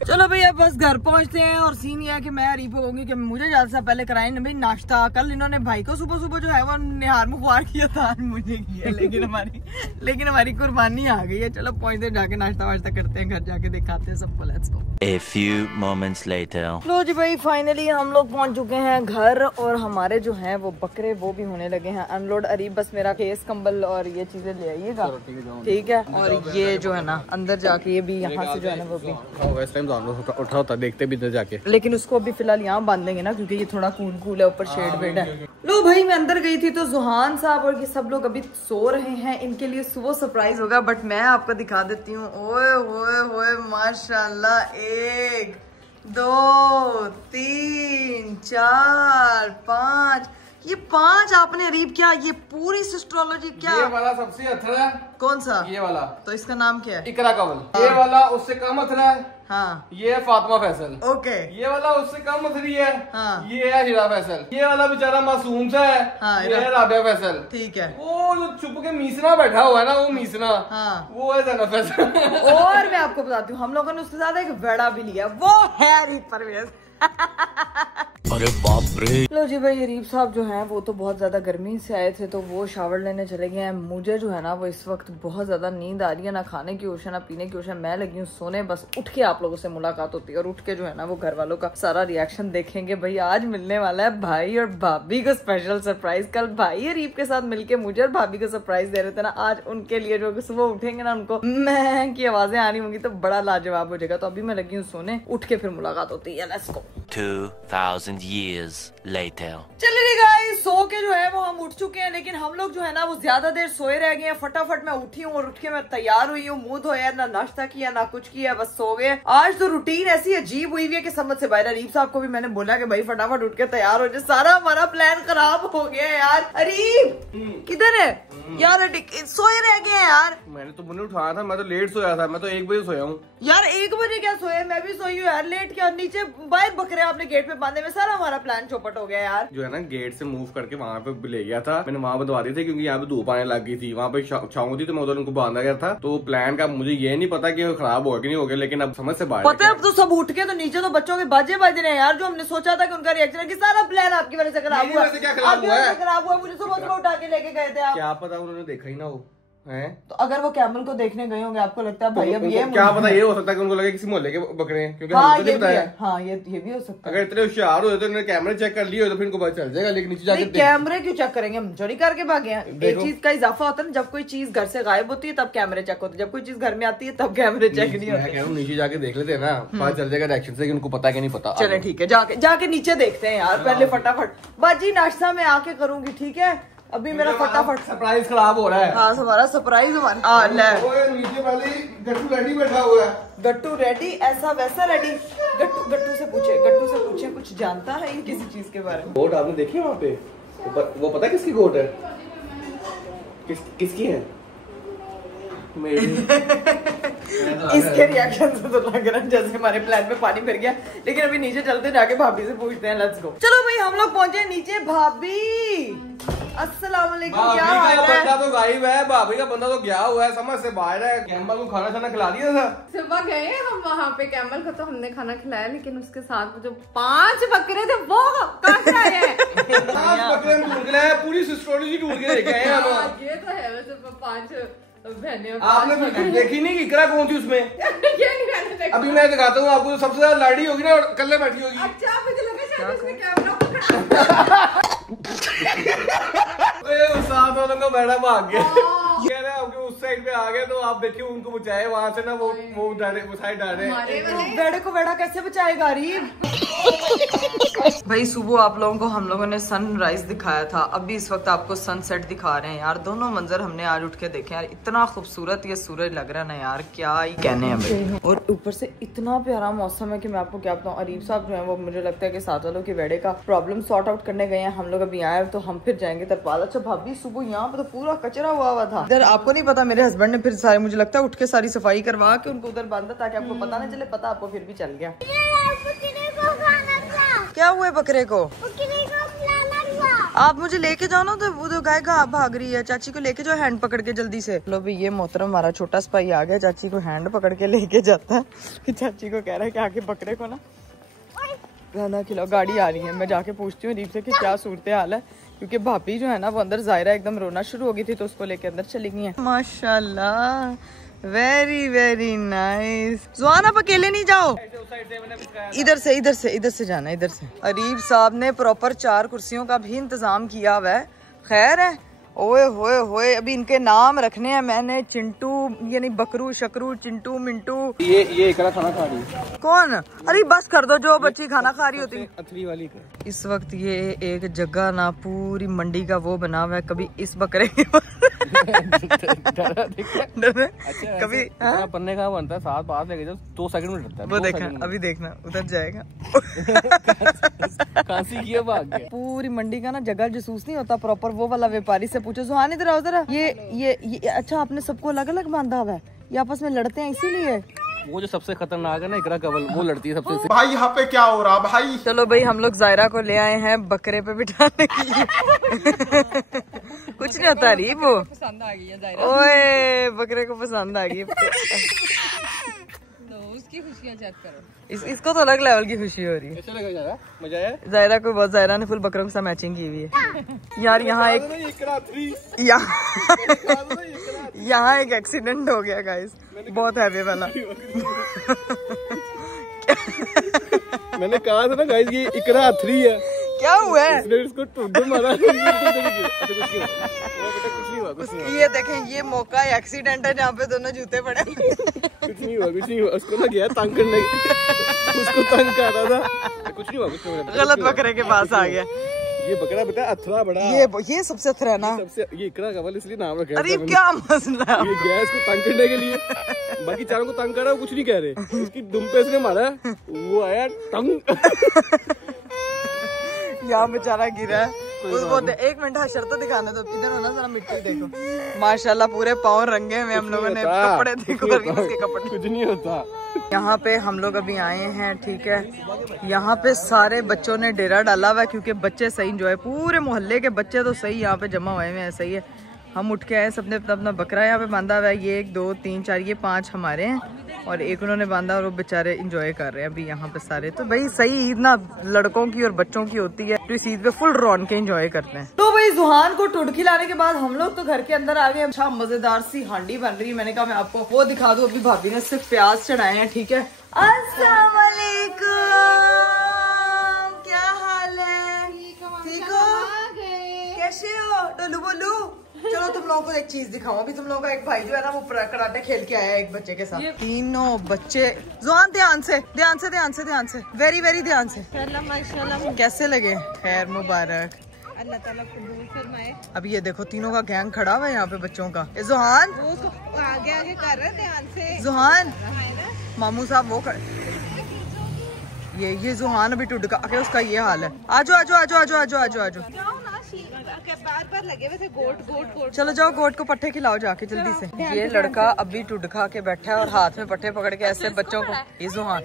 चलो भैया बस घर पहुंचते हैं और सीन ये है कि मैं अरीब कहूंगी कि मुझे ज्यादा से पहले कराएं भाई नाश्ता कल इन्होंने भाई को सुबह जो है वो निहार मुखार किया था मुझे किया लेकिन हमारी कुर्बानी आ गई है चलो पहुंचते जाके नाश्ता वाश्ता करते हैं घर जाके दिखाते हैं सबको let's go A few moments later लो जी भाई फाइनली हम लोग पहुंच चुके हैं घर और हमारे जो हैं वो बकरे वो भी होने लगे हैं अनलोड। अरीब बस मेरा केस कंबल और ये चीजें ले आइएगा, ठीक है। और ये जो है ना अंदर जाके ये भी यहाँ से जो है ना वो भी उठा होता देखते भी जाके, लेकिन उसको अभी फिलहाल यहाँ बांध देंगे ना क्योंकि ये थोड़ा कूल है, ऊपर शेड वेड है। लो भाई मैं अंदर गई थी तो जुहान साहब और ये सब लोग अभी सो रहे हैं, इनके लिए सुबह सरप्राइज होगा, बट मैं आपको दिखा देती हूँ। ओए होए होए माशाल्लाह, 1 2 3 4 5, ये 5 आपने अरीब क्या ये पूरी एस्ट्रोलॉजी क्या? ये वाला सबसे अथरा है। कौन सा? ये वाला। तो इसका नाम क्या है? इकरा कमल। ये वाला उससे कम अथरा है। हाँ। ये है फातिमा फैसल। ओके। ये वाला उससे कम अथरी है। हाँ। ये है हिरा फैसल। ये वाला बेचारा मासूम सा है। हाँ, ये है राबिया फैसल। ठीक है। वो जो चुप के मीसना बैठा हुआ है ना, वो मीसना। हाँ। वो है जना फैसल। और मैं आपको बताती हूँ, हम लोगों ने उसके साथ एक वेड़ा भी लिया, वो है अरीब परवेज। अरे बाप रे। लो जी भाई, अरीब साहब जो हैं वो तो बहुत ज्यादा गर्मी से आए थे तो वो शावर लेने चले गए हैं। मुझे जो है ना वो इस वक्त बहुत ज्यादा नींद आ रही है, ना खाने की होश है ना पीने की होश है। मैं लगी हूँ सोने, बस उठ के आप लोगों से मुलाकात होती है और उठ के जो है ना वो घर वालों का सारा रिएक्शन देखेंगे। भाई आज मिलने वाला है भाई और भाभी को स्पेशल सरप्राइज। कल भाई अरीब के साथ मिलके मुझे और भाभी को सरप्राइज दे रहे थे ना, आज उनके लिए जो सुबह उठेंगे ना उनको मैं की आवाजें आनी होंगी तो बड़ा लाजवाब हो जाएगा। तो अभी मैं लगी हूँ सोने, उठ के फिर मुलाकात होती है। Let's go. 2000 years later. चलिए गाइस, सो के जो है वो हम उठ चुके हैं, लेकिन हम लोग जो है ना वो ज्यादा देर सोए रह गए हैं। फटाफट मैं उठी हूँ और उठ के मैं तैयार हुई हूँ, मुंह धोया, ना नाश्ता किया ना कुछ किया, बस सो गए। आज तो रूटीन ऐसी अजीब हुई हुई है कि समझ से बाहर। अरीब साहब को भी मैंने बोला कि भाई फटाफट उठ के तैयार हो जाए, सारा हमारा प्लान खराब हो गया यार। अरीब किधर है यार? सोए रह गए हैं यार। मैंने तो मुझे उठाया था, मैं तो लेट सोया था, मैं तो 1 बजे सोया हूँ यार। 1 बजे क्या सोए? मैं भी सोई हूँ यार, लेट क्या। नीचे बाहर बकरे आपने गेट पे बांधे में सारा हमारा प्लान चौपट हो गया यार। जो है ना गेट से मूव करके वहाँ पे ले गया था, मैंने वहाँ बंधवा दी थी क्योंकि यहाँ पे धूप आने लग गई थी, वहाँ पे छाऊं थी तो मैं उधर उनको बांधा गया था। तो प्लान का मुझे ये नहीं पता कि खराब होगा कि नहीं होगा, लेकिन अब समझ से बाहर पता है। अब तो सब उठ के तो नीचे तो बच्चों के बाजे बज रहे हैं यार। जो हमने सोचा था कि उनका रिएक्शन है कि सारा प्लान आपकी वजह से खराब हुआ। क्या खराब हुआ है? खराब हुआ, मुझे सुबह सुबह उठा के लेके गए थे आप। क्या पता उन्होंने देखा ही ना हो है? तो अगर वो कैमल को देखने गए होंगे, आपको लगता है भाई अब ये क्या पता, ये हो सकता है कि उनको लगे किसी मोहल्ले के बकरे हैं, क्योंकि हाँ, हमको नहीं पता है। हाँ ये भी हो सकता है। अगर इतने होशियार हो तो इन्होंने कैमरे चेक कर लिए हो तो फिर इनको पता चल जाएगा, लेकिन नीचे जाके कैमरे क्यों चेक करेंगे? हम चोरी करके भागे हैं। एक चीज का इजाफा होता है ना, जब कोई चीज घर से गायब होती है तब कैमरे चेक होते हैं, जब कोई चीज घर में आती है तब कैमरे चेक नहीं होते। नीचे जाके देख लेते हैं ना, पता चल जाएगा रिएक्शन से कि उनको पता है कि नहीं पता। चले ठीक है, जाके नीचे देखते हैं यार। पहले फटाफट बाजी नाश्ता मैं आके करूंगी, ठीक है? अभी मेरा फटाफट सरप्राइज खराब हो रहा है। हाँ हमारा सरप्राइज नीचे वाली गट्टू रेडी बैठा हुआ है। गट्टू रेडी? ऐसा वैसा रेडी? गट्टू से पूछे कुछ जानता है ये किसी चीज के बारे में? गोट आपने देखी है वहाँ पे? वो पता है किसकी गोट है? किसकी है? इसके रिएक्शन से तो लग रहा है जैसे हमारे प्लान में पानी भर गया। लेकिन अभी नीचे चलते जाके भाभी से पूछते हैं। Let's go. चलो भाई हम लोग पहुंचे नीचे। भाभी अस्सलाम वालेकुम, क्या हाल है? बंदा तो गायब है, भाभी का बंदा तो गया हुआ है, समझ से बाहर है। कैमल को खाना खाना खिला दिया था। सुबह गए हम वहाँ पे, कैमल को तो हमने खाना खिलाया, लेकिन उसके साथ जो 5 बकरे थे वो कहाँ से आए हैं? 5 बकरे ढूंढ के लाए, पूरी एस्ट्रोलॉजी ढूंढ के लेके आए हम। ये तो है वैसे 5 बहनें। आपने देखी नहीं कि इकरा कौन थी उसमें? ये नहीं मैंने देखा। अभी मैं दिखाता हूँ आपको, सबसे ज्यादा लाड़ी होगी ना और कल्ले बैठी होगी। अच्छा मुझे लगा शायद उसने कैमरा पकड़ा। साथ वालों का बैठा भाग गया। कह रहे आपके उस साइड पे आ गए तो आप देखिए उनको बचाए वहां से ना, वो साइड डाले। बेड़े को बेड़ा कैसे बचाएगा अरीब? भाई सुबह आप लोगों को हम लोगों ने सनराइज दिखाया था, अभी इस वक्त आपको सनसेट दिखा रहे हैं यार। दोनों मंजर हमने आज उठ के देखे यार, इतना खूबसूरत ये सूरज लग रहा है ना यार, क्या ही कहने हैं भाई। और ऊपर से इतना प्यारा मौसम है कि मैं आपको क्या बताऊं। अरीब साहब जो है वो मुझे लगता है कि साथ वालों के बेड़े का प्रॉब्लम सॉर्ट आउट करने गए हैं। हम लोग अभी आए तो हम फिर जाएंगे तरपाल। अच्छा भाभी सुबह यहाँ पे तो पूरा कचरा हुआ था इधर, आपको नहीं पता। मेरे हस्बैंड ने फिर सारे मुझे लगता है उठ के सारी सफाई करवा के उनको उधर बांधा ताकि आपको पता ना चले। पता आपको फिर भी चल गया। क्या हुआ है बकरे को? आप मुझे लेके जाओ ना, तो वो तो गाय भाग रही है। चाची को लेके जाओ हैंड पकड़ के जल्दी से। लो भाई ये मोहतरम हमारा छोटा सिपाही आ गया, चाची को हैंड पकड़ के लेके जाता है। चाची को कह रहा है कि आके बकरे को ना खाना खिलाओ। गाड़ी आ रही है, मैं जाके पूछती हूँ रीप से कि क्या सूरत हाल है, क्योंकि भाभी जो है ना वो अंदर जायरा एकदम रोना शुरू हो गई थी तो उसको लेके अंदर चली गई है। माशाल्लाह वेरी वेरी नाइस। जुआन आप अकेले नहीं जाओ, इधर से जाना, इधर से। अरीब साहब ने प्रॉपर 4 कुर्सियों का भी इंतजाम किया हुआ है। खैर है, ओए होए होए, अभी इनके नाम रखने हैं मैंने। चिंटू यानी बकरू शकरू, चिंटू मिंटू। ये इकरा खाना खा रही है। कौन? अरे बस कर दो, जो बच्ची खाना खा रही होती। अथरी वाली इस वक्त ये एक जगह ना पूरी मंडी का वो बना हुआ है। कभी इस बकरे के कभी पन्ने का बनता है, साथ पास लेके जाओ 2 सेकंड में डरता है। वो देखना, अभी देखना उधर जाएगा। खांसी किया भाग गया। पूरी मंडी का ना जगह जसूस नहीं होता प्रॉपर, वो वाला व्यापारी से पूछो। सुहान इधर आओ जरा। ये अच्छा आपने सबको अलग अलग बांधा हुआ है, ये आपस में लड़ते हैं इसीलिए? वो जो सबसे खतरनाक है ना इकरा कवल, वो लड़ती है सबसे। भाई यहाँ पे क्या हो रहा भाई? चलो भाई, हम लोग जायरा को ले आए हैं बकरे पे बिठाने के लिए। कुछ नहीं होता री, वो पसंद आ गई है जायरा। ओए बकरे को पसंद आ गई। उसकी खुशियाँ चेक करो। इसको तो अलग लेवल की खुशी हो रही है। कैसा लगा जायरा? मजा आया? जायरा को बहुत, जायरा ने फुल बकरों के साथ मैचिंग की हुई है। यार यहाँ यहाँ एक एक्सीडेंट हो गया गाइस, बहुत हैवी वाला। मैंने कहा था ना गाइस, ये इकरा अथरी है। क्या हुआ है? इसको टूट मारा। ये देखें, ये मौका एक्सीडेंट है जहाँ पे दोनों जूते पड़े। कुछ नहीं हुआ। उसको ना गया तंग करने, उसको तंग कर रहा था। कुछ नहीं हुआ। गलत बकरे के पास आ गया। ये बकरा बेटा अथरा बड़ा, ये सबसे अथरा है ना। सबसे ये इकरा कवल इसलिए नाम रखा है। अरे क्या मसला है? ये गया इसको तंग करने के लिए, बाकी चारों को तंग कर रहा है, कुछ नहीं कह रहे। इसकी दुम पे इसने मारा, वो आया तंग। यहाँ बेचारा गिरा है। एक मिनट हाँ शर्त दिखाने तो इधर होना, जरा मिट्टी देखो। माशाल्लाह पूरे पाँव रंगे हुए हम लोगों ने। कपड़े देखो, उसके कपड़े। कुछ नहीं होता। यहाँ पे हम लोग अभी आए हैं, ठीक है। यहाँ पे सारे बच्चों ने डेरा डाला हुआ है क्योंकि बच्चे सही इंजॉय, पूरे मोहल्ले के बच्चे तो सही यहाँ पे जमा हुए हैं। सही है, हम उठ के आए, सबने अपना अपना बकरा यहाँ पे बांधा हुआ है। ये 1 2 3 4 ये 5 हमारे हैं और एक उन्होंने बांधा, और वो बेचारे इंजॉय कर रहे हैं अभी यहाँ पे सारे। तो भाई सही ईद ना लड़कों की और बच्चों की होती है, तो इस ईद पे फुल रौन के इंजॉय करते हैं। तो भाई जुहान को टुड खिलाने के बाद हम लोग तो घर के अंदर आ गए। अच्छा मजेदार सी हांडी बन रही है, मैंने कहा मैं आपको वो दिखा दूं। अभी भाभी ने सिर्फ प्याज चढ़ाए हैं, ठीक है। अस्सलाम वालेकुम, क्या हाल है? ठीक हो? कैसे हो? टोलू बोलू। चलो तुम लोगों को एक चीज दिखाऊं। अभी तुम लोगों का एक भाई जो है ना वो कराटे खेल के आया है एक बच्चे के साथ। तीनों बच्चे। जुआन ध्यान से, ध्यान से, ध्यान से, ध्यान से, वेरी वेरी ध्यान से। कैसे लगे? खैर मुबारक, अल्लाह ताला कबूल फरमाए। अब ये देखो तीनों का गैंग खड़ा हुआ है यहाँ पे बच्चों का। जुहान वो तो आगे आगे कर रहे हैं, ध्यान से। जुहान मामू साहब वो ये जुहान अभी टूट का उसका ये हाल है। आजो आजो आजो आजो आजो आजो आजो, बार लगे हुए थे गोट। चलो जाओ गोट को पट्टे खिलाओ जाके जल्दी से। ये लड़का अभी टूट खा के बैठा है और हाथ में पट्टे पकड़ के ऐसे बच्चों को। ये जुहान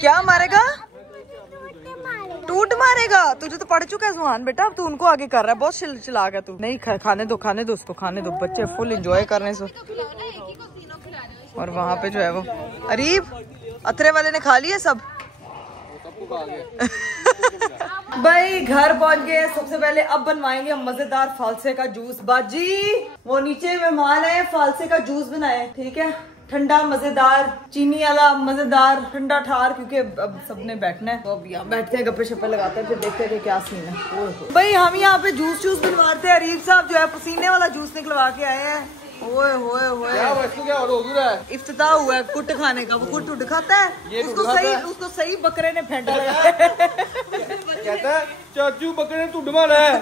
क्या मारेगा? टूट मारेगा? तुझे तो पड़ चुका है जुहान बेटा, अब तू उनको आगे कर रहा है। बहुत चिल्लाक है तू। नहीं खाने दो उसको, खाने दो। बच्चे फुल एंजॉय कर रहे हैं। और वहाँ पे जो है वो अरीब अतरे वाले ने खा लिया सब। भाई घर पहुंच गए। सबसे पहले अब बनवाएंगे हम मजेदार फालसे का जूस। बाजी वो नीचे मेहमान है, फालसे का जूस बनाए, ठीक है। ठंडा मजेदार चीनी वाला मजेदार ठंडा ठार, क्योंकि अब सबने बैठना है तो अब यहाँ बैठते हैं, गप्पे शप्पे लगाते हैं, फिर देखते हैं क्या सीन है। भाई हम यहाँ पे जूस बनवाते हैं। अरीब साहब जो है पसीने वाला जूस निकलवा के आए हैं। ओए होए होए क्या हो रहा है? इफ्तिताह हुआ है कुट खाने का। वो कुट टुट खाता है, उसको सही बकरे ने फेंटा लगाया। कहता है चाचू बकरे ने टुट मारा है।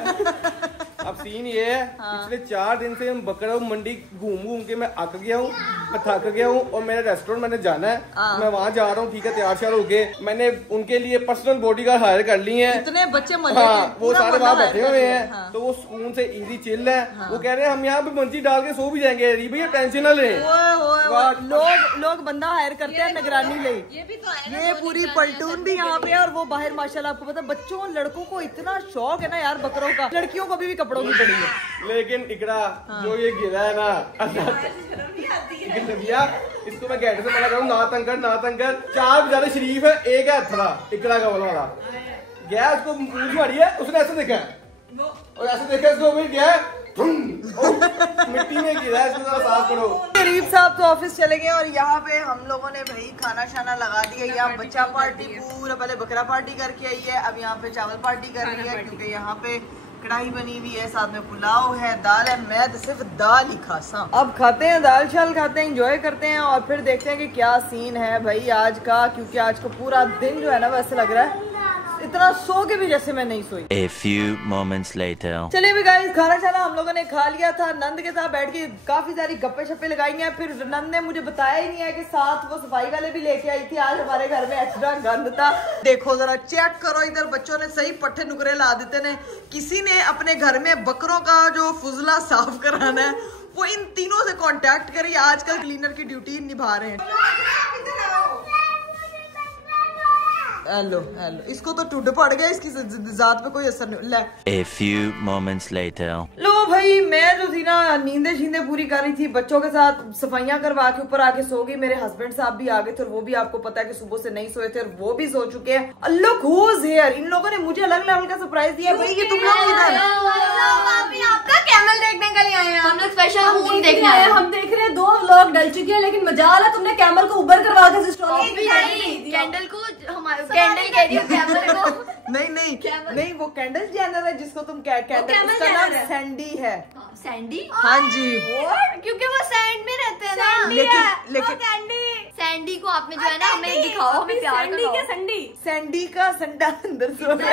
अब सीन ये है, पिछले 4 दिन से हम बकरा मंडी घूम के मैं अक गया हूँ, मैं थक गया हूँ और मेरा रेस्टोरेंट मैंने जाना है। मैं वहाँ जा रहा हूँ, ठीक है, तैयार श्यार होके। मैंने उनके लिए पर्सनल बॉडीगार्ड हायर कर ली है। इतने बच्चे वो सारे वहाँ बैठे हुए हैं, तो वो सुकून से इजी चिल है। वो कह रहे हैं हम यहाँ पे मंची डाल के सो भी जाएंगे। भैया टेंशन ना ले। लोग बंदा हायर करते हैं निगरानी ले। ये पूरी पलटून भी यहाँ पे है और वो बाहर माशाल्लाह। आपको पता है बच्चों लड़कों को इतना शौक है ना यार बकरों का, लड़कियों को भी कपड़ों की पड़ी है। लेकिन इकरा जो ये गिरा है ना, भैया इसको मैं गेट से मना करूँ, ना तंग कर। 4 बेचारे शरीफ है, एक है अथरा इकरा का वाला गया। उसको पूछ मारी है, उसने ऐसे देखा और ऐसे देखा इसको, गया मिट्टी में गिरा, इसको जरा साफ करो। गरीब साहब तो ऑफिस चले गए और यहाँ पे हम लोगों ने भाई खाना शाना लगा दिया। यहाँ बच्चा पार्टी पूरा पहले बकरा पार्टी करके आई है, अब यहाँ पे चावल पार्टी कर रही है क्योंकि यहाँ पे कढ़ाई बनी हुई है, साथ में पुलाव है, दाल है। मैं तो सिर्फ दाल ही खाता। अब खाते हैं, दाल चावल खाते हैं, एंजॉय करते हैं और फिर देखते हैं कि क्या सीन है भाई आज का, क्योंकि आज का पूरा दिन जो है ना वैसे लग रहा है इतना सो के भी जैसे मैं नहीं सोई। A few moments later. चलिए भी गाइस, खाना शाना हम लोगों ने खा लिया था, नंद के साथ बैठ के काफी सारी गप्पे शप्पे लगाई हैं। फिर नंद ने मुझे बताया ही नहीं है कि साथ वो सफाई वाले भी लेके आई थी। आज हमारे घर में एक्स्ट्रा गंद था। देखो जरा चेक करो, इधर बच्चों ने सही पट्टे नुकरे ला देते ने। किसी ने अपने घर में बकरों का जो फुजला साफ कराना है वो इन तीनों से कांटेक्ट करिए, आजकल क्लीनर की ड्यूटी निभा रहे हैं। हेलो हेलो, इसको तो टुड पड़ गया, इसकी जात पे कोई असर नहीं। ले A few moments later. लो भाई, मैं जो थी ना नींदे शींदे पूरी कर रही थी, बच्चों के साथ सफाइयां करवा के ऊपर आके सो गई। मेरे हस्बैंड साहब भी आ गए थे और वो भी आपको पता है कि सुबह से नहीं सोए थे और वो भी सो चुके हैं। लुक हुज हियर, इन लोगों ने मुझे अलग लेवल का सरप्राइज दिया। भाई ये तुम लोग इधर आपका कैमल देखने के लिए आए हैं। हम लोग स्पेशल मून देखने आए हैं। हम देख रहे हैं 2 व्लॉग डल चुके हैं, लेकिन मजाल है तुमने कैमल को उबर करवा के कैंडल को हमारे कैंडल कह रही हो कैमल को। नहीं वो कैंडल जेनर है जिसको तुम कैंडल, उसका नाम सैंडी है। सैंडी? हाँ जी, क्योंकि वो सैंड में रहते हैं ना। लेकिन सैंडी को आपने जो है ना हमें दिखाओ, हमें प्यार करो। सैंडी का संडा अंदर सो हमें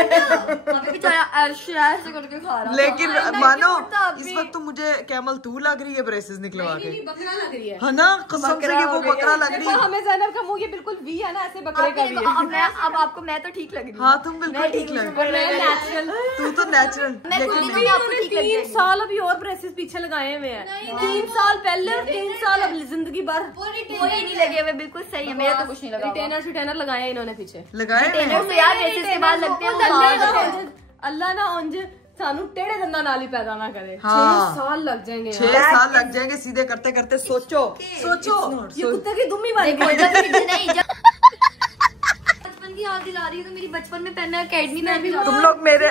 बेचारा ऐसे करके खा रहा। लेकिन मानो इस वक्त तो मुझे कैमल तू लग रही है ब्रेसेस निकलवा के। बकरा लग रही है ना, कसम से कि वो बकरा लग रही है। हमें ज़ैनब का मुंह ये बिल्कुल वी है ना, ऐसे बकरे का भी है। अब आपको मैं तो ठीक लग रही हूँ। हाँ तुम बिल्कुल ठीक लग रही हो, तू तो नेचुरल। आपको ठीक लग 3 साल अभी और ब्रेसेस पीछे लगाए हुए हैं। 3 साल पहले और 3 साल अब जिंदगी भर कोई नहीं लगे हुए, बिल्कुल सही है। मेरा तो कुछ नहीं लगा। रिटेनर लगाया इन्होंने पीछे। लगाए तो यार ब्रेसेस के बाद लगते हैं अल्लाह ना उंज सानू टेढ़े दंदा नाली पैदा ना करे। हाँ। 6 साल लग जाएंगे। 6 साल लग जाएंगे सीधे करते करते। सोचो ये कुत्ते की दुम्मी बन गई। बचपन की याद दिला रही है तो मेरी बचपन में पहनना अकेडमी में भी तुम लोग मेरे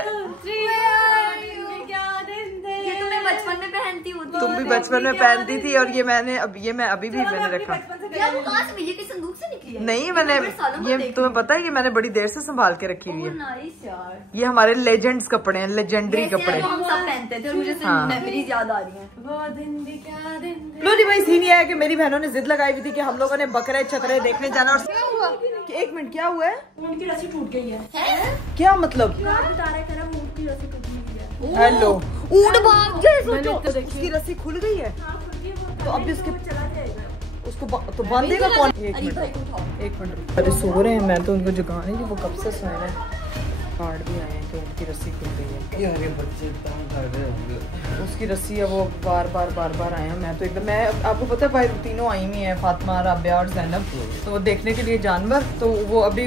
ये तो मैं बचपन में पहनती हूँ। तुम भी बचपन में पहनती थी और ये मैं अभी भी मैंने रखा। क्या वो कहाँ से मिली? के संदूक से निकली है? नहीं मैंने, ये तुम्हें पता है कि मैंने बड़ी देर से संभाल के रखी हुई है। नाइस यार, ये हमारे लेजेंड्स कपड़े हैं, लेजेंडरी कपड़े। हम सब पहनते थे और मुझे मेमोरीज याद आ रही हैं। वो दिन भी क्या दिन। लो जी भाई, सीन ये है कि मेरी बहनों ने जिद लगाई हुई थी कि हम लोगों ने बकरे छकरे देखने जाना। और 1 मिनट, क्या हुआ है? उनकी रस्सी टूट गई है। क्या मतलब? बता रहे थे ना, ऊँट की रस्सी टूट गई है। हेलो, ऊँट भाग गए, सोचो उसकी रस्सी खुल गई है तो अब उसके चला जाएगा। उसको तो बांधेगा कौन? 1 मिनट। अरे सो रहे हैं, मैं तो उनको जगा नहीं, वो कब से सोए हैं। कार्ड भी आए हैं कि उनकी रस्सी खुल गई है। यार ये बच्चे तंग कर रहे होंगे। उसकी रस्सी है, वो बार बार आए हैं। मैं तो एकदम, मैं आपको पता है भाई तीनों आई हुई हैं, फातिमा, राबिया और ज़ैनब, तो वो देखने के लिए जानवर। तो वो अभी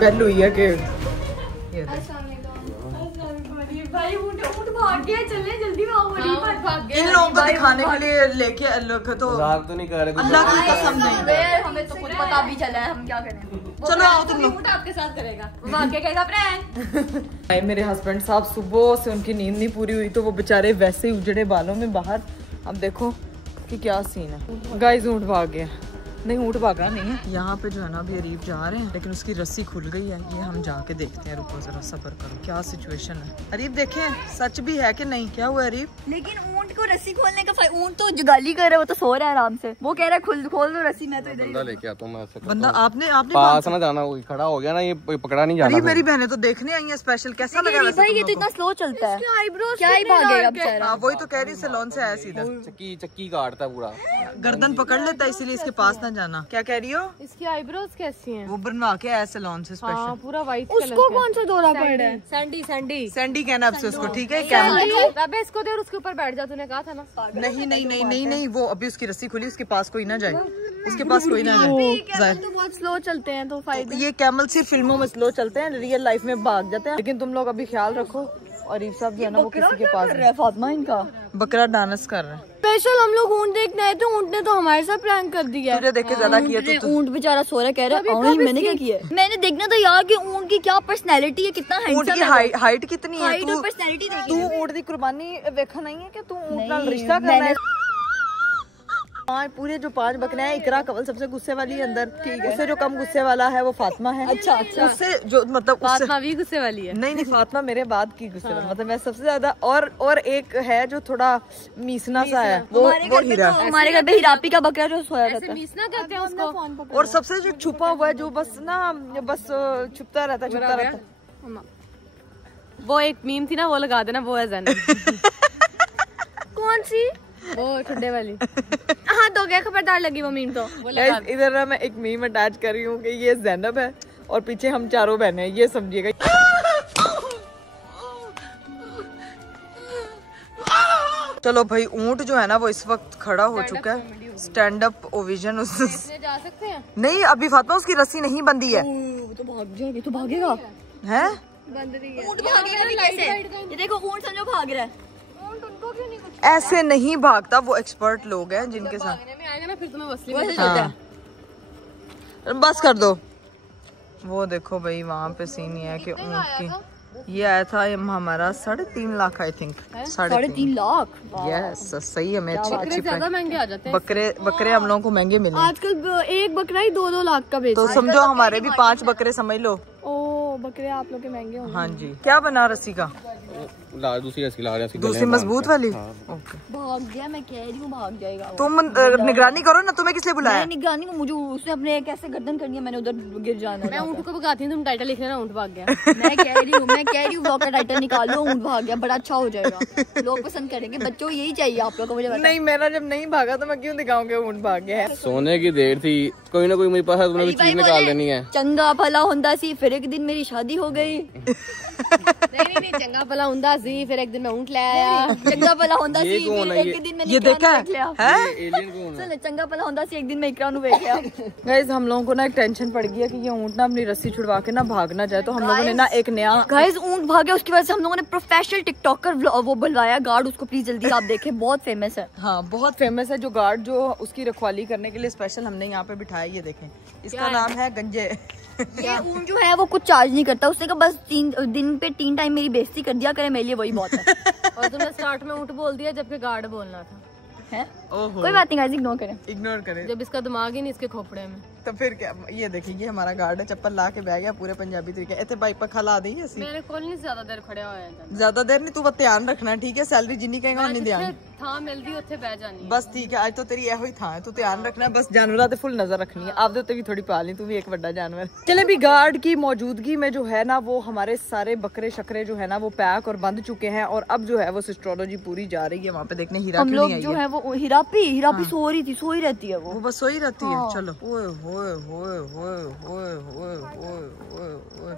बेल हुई है कि भाई ऊँट भाग गया, चले जल्दी भाग। इन लोगों को दिखाने के लिए लेके तो मजाक तो नहीं कर रहे, अल्लाह की कसम नहीं। हमें तो खुद पता भी चला है, हम क्या करें। चलो आओ तुम लोग। ऊँट आपके साथ करेगा, वो आगे कहेगा प्रैंक। मेरे हस्बैंड साहब सुबह से उनकी नींद नहीं पूरी हुई तो वो बेचारे वैसे ही उजड़े बालों में बाहर। अब देखो कि क्या सीन है। गाइस ऊँट भाग गया। नहीं, ऊँट भागा नहीं है। यहाँ पे जो है ना अभी अरीब जा रहे हैं, लेकिन उसकी रस्सी खुल गई है। ये हम जाके देखते हैं, रुको जरा सब्र करो, क्या सिचुएशन है। अरीब देखें सच भी है कि नहीं, क्या हुआ अरीब? लेकिन ऊँट को रस्सी खोलने का ऊँट तो जुगाली कर रहा है, वो तो सो रहा है आराम से। वो कह रहा है खोल दो रस्सी। मैं तो बंदा लेके आता हूँ मैं ऐसे। बंदा आपने पास ना जाना, कोई खड़ा हो गया ना, ये पकड़ा नहीं जाना। मेरी बहनें तो देखने आई हैं स्पेशल। कैसा लगा वैसे भाई? ये तो इतना स्लो चलता है, क्या ही भागेगा बेचारा। वही तो कह रही, सैलून से आया सीधा। चक्की काटता पूरा, गर्दन पकड़ लेता है, इसीलिए इसके पास ना जाना। क्या कह रही हो? इसकी आईब्रोज कैसी हैं? वो बनवा के आया सैलून से स्पेशल। हाँ, पूरा व्हाइट। उसको कौन सा दौरा पड़ रहा है? सैंडी कहना अब से उसको, ठीक है? अबे इसको दे और उसके ऊपर बैठ जा, तूने कहा था ना। नहीं, वो अभी उसकी रस्सी खुली, उसके पास कोई ना जाए, उसके पास कोई ना जाए। तो बहुत स्लो चलते हैं तो फायदा। ये कैमल सिर्फ फिल्मों में स्लो चलते हैं, रियल लाइफ में भाग जाते हैं। लेकिन तुम लोग अभी ख्याल रखो और ये सब जो है ना वो किसी के पास है। फातिमा इनका बकरा डांस कर रहे हैं। स्पेशल हम लोग ऊँट देखने आए थे, ऊँट ने तो हमारे साथ प्रैंक कर दिया। तुझे देख के ज्यादा किया तो ऊँट बेचारा सो रहा, कह रहा है मैंने क्या किया। मैंने देखना था यार कि ऊँट की क्या पर्सनैलिटी है, कितना ऊँट की हाइट कितनी है। हाइट और पर्सनैलिटी तू ऊँट की कुर्बानी देखा नहीं है कि तू ऊँट नाल रिश्ता करना है। हाँ, पूरे जो 5 बकरे हैं, इकरा कवल सबसे गुस्से वाली है अंदर, ठीक है। उससे जो कम गुस्से वाला है वो फातिमा है। अच्छा उससे जो मतलब फातिमा भी गुस्से वाली है। नहीं फातिमा मेरे बाद की गुस्से वाली, मतलब मैं सबसे ज्यादा। और एक है जो थोड़ा मीसना सा है, वो हीरा। हमारे घर पे हिरापी का बकरा जो सोया रहता है, मीसना कहते हैं उसको। और सबसे जो छुपा हुआ है, जो बस छुपता रहता। वो एक मीम थी ना, वो लगा देना, वो है ज़ैनब। कौन सी? वो ठुड्डे वाली। हाँ तो क्या खबरदार लगी वो मीम तो। इधर ना मैं एक मीम अटैच कर रही हूँ कि ये ज़ैनब है और पीछे हम चारों बहनें हैं, ये समझिएगा। चलो भाई, ऊंट जो है ना वो इस वक्त खड़ा हो चुका है, स्टैंड अप ओविजन। जा सकते हैं? नहीं, अभी फातिमा उसकी रस्सी नहीं बंधी है। तो भाग जाएगी, तो भागेगा है। ऊंट भागेगा कैसे? ये देखो ऊंट समझो भाग रहा है। उनको क्यों नहीं कुछ? ऐसे नहीं भागता, वो एक्सपर्ट लोग हैं जिनके साथ। भागने में आएगा ना फिर तुम्हें मसले बस कर दो। वो देखो भाई, वहाँ पे सीन ये है कि ऊँट की ये आया था हमारा 3.5 lakh, I think 3.5 lakh. Yes, सही है। मैं अच्छी ज्यादा महंगे आ जाते हैं बकरे हम लोगों को महंगे मिले आजकल। एक बकरा ही 2-2 लाख का बेच। तो समझो हमारे भी 5 बकरे समझ लो। ओ, बकरे आप लोग के महंगे होंगे। हाँ जी। क्या बना रस्सी का? दूसरी मजबूत वाली। ओके, भाग गया, मैं कह रही हूँ भाग जाएगा। तुम निगरानी करो ना, तुम्हें किसने बुलाया? निगरानी को मुझे उसने अपने कैसे गर्दन करनी है, मैंने उधर गिर जाना। मैं ऊँट को भगाती हूँ, तुम टाइटल लिख लेना ऊँट भाग गया। मैं कह रही हूँ ब्लॉग का टाइटल निकाल लो, ऊँट भाग गया, बड़ा अच्छा हो जाएगा, लोग पसंद करेंगे। बच्चों यही चाहिए आप लोग को। मुझे नहीं, मेरा जब नहीं भागा तो मैं क्यों दिखाऊंगी ऊँट भाग गया है। सोने की देर थी, कोई ना कोई मेरे पास तुमने चीज निकाल देनी है। चंगा भला हुंदा सी, फिर एक दिन मेरी शादी हो गई। नहीं, चंगा भला हुंदा सी, फिर एक दिन मैं ऊँट ले आया। चंगा भला हुंदा सी, एक दिन मैंने ये देखा है? चल चंगा भला हुंदा सी, एक दिन मैं इकरा नू देख लिया। गाइस, हम लोगों को ना एक टेंशन पड़ गई है कि ये ऊँट ना अपनी रस्सी छुड़वा के ना भाग ना जाए, तो हम लोगों ने ना एक नया गाइस ऊँट भाग गया। उसकी वजह से हम लोगों ने प्रोफेशनल टिकटॉकर वो बुलवाया गार्ड, उसको प्लीज जल्दी आप देखें, बहुत फेमस है। हाँ, बहुत फेमस है। जो गार्ड जो उसकी रखवाली करने के लिए स्पेशल हमने यहाँ पे बिठाया, ये देखें, इसका नाम है गंजे। ये ऊँट जो है वो कुछ चार्ज नहीं करता, उसने कहा बस 3 दिन पे 3 टाइम मेरी बेइज्जती कर दिया करे, मेरे लिए वही बहुत है। और तुमने स्टार्ट में ऊँट बोल दिया जबकि गार्ड बोलना था। है? कोई बात नहीं गाइस, इग्नोर करें। जब इसका दिमाग ही नहीं इसके खोपड़े में, तो फिर क्या। ये देखिए, ये हमारा गार्ड है, चप्पल ला के बह गया पूरे पंजाबी तरीके। इतने बाइक पर खला दी है। मेरे को नहीं ज्यादा देर खड़े होया, ज्यादा देर नहीं, तू बस ध्यान रखना, ठीक है। सैलरी जिन्नी कहेगा उन्नी ध्यान थां मिलदी उत्थे बह जानी बस, ठीक है। आज तो तेरी एहो ही था, तू ध्यान रखना, बस जानवरां ते फुल नजर रखनी है। आप दे भी थोड़ी पाल ली, तू भी एक बड़ा जानवर। चले भी, गार्ड की मौजूदगी में जो है ना वो हमारे सारे बकरे शकरे जो है ना वो पैक और बंध चुके हैं, और अब जो है वो सिस्ट्रोलॉजी पूरी जा रही है वहाँ पे देखने। हीरा हम लोग जो है वो हिरापी सो रही थी, सोई रहती है वो बस सोई रहती है। चलो, ओए होए होए होए होए होए होए होए,